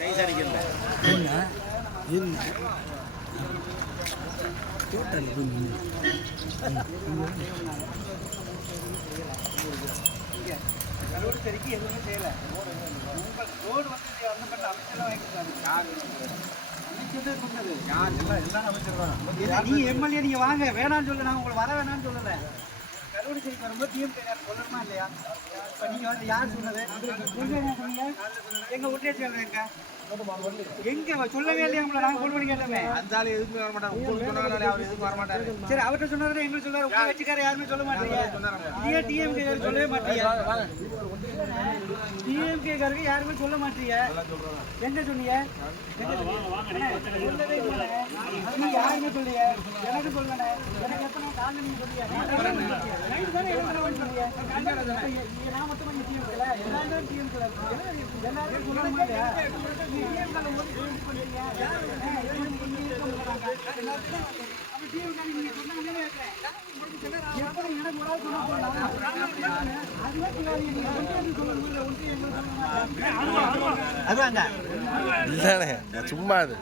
சரிக்கு எதுவுமே செய்யல. ரோடு வந்து அமைச்சர்லாம் வாங்கிட்டு நீ எம்எல்ஏ நீங்க வாங்க வேணான்னு சொல்ல, நான் உங்களை வர வேணான்னு சொல்லல. கருவடி சரி வரும்போது டிஎம்கே சொல்லணுமா இல்லையா? இப்ப நீங்க வந்து யார் சொன்னது? எங்க ஒன்றிய செயலர் எங்க சொல்லவே இல்லையா? உங்களை நாங்க போன் பண்ணி கேட்டோமே. அந்த எதுவுமே வர மாட்டாங்க. உங்களுக்கு சொன்னாலே அவர் எதுவும் வர மாட்டாரு. சரி, அவர்கிட்ட சொன்னதை எங்களுக்கு சொல்றாரு. உங்க கட்சிக்கார யாருமே சொல்ல மாட்டீங்க. இதே டிஎம்கே சொல்லவே மாட்டீங்க. டிஎம்கே காரங்க யாருமே சொல்ல மாட்டீங்க. என்ன சொன்னீங்க? சொல்லவே இல்லை. நீங்க யாருமே சொல்லிய எனக்கு சொல்லல. எனக்கு எத்தனை காலையில் நீங்க சொன்னீங்க. நான் மொத்தமா டிஎம்கே எல்லாரும் டிஎம்கே எல்லாரும் சொல்ல மாட்டேன். சும்மா அது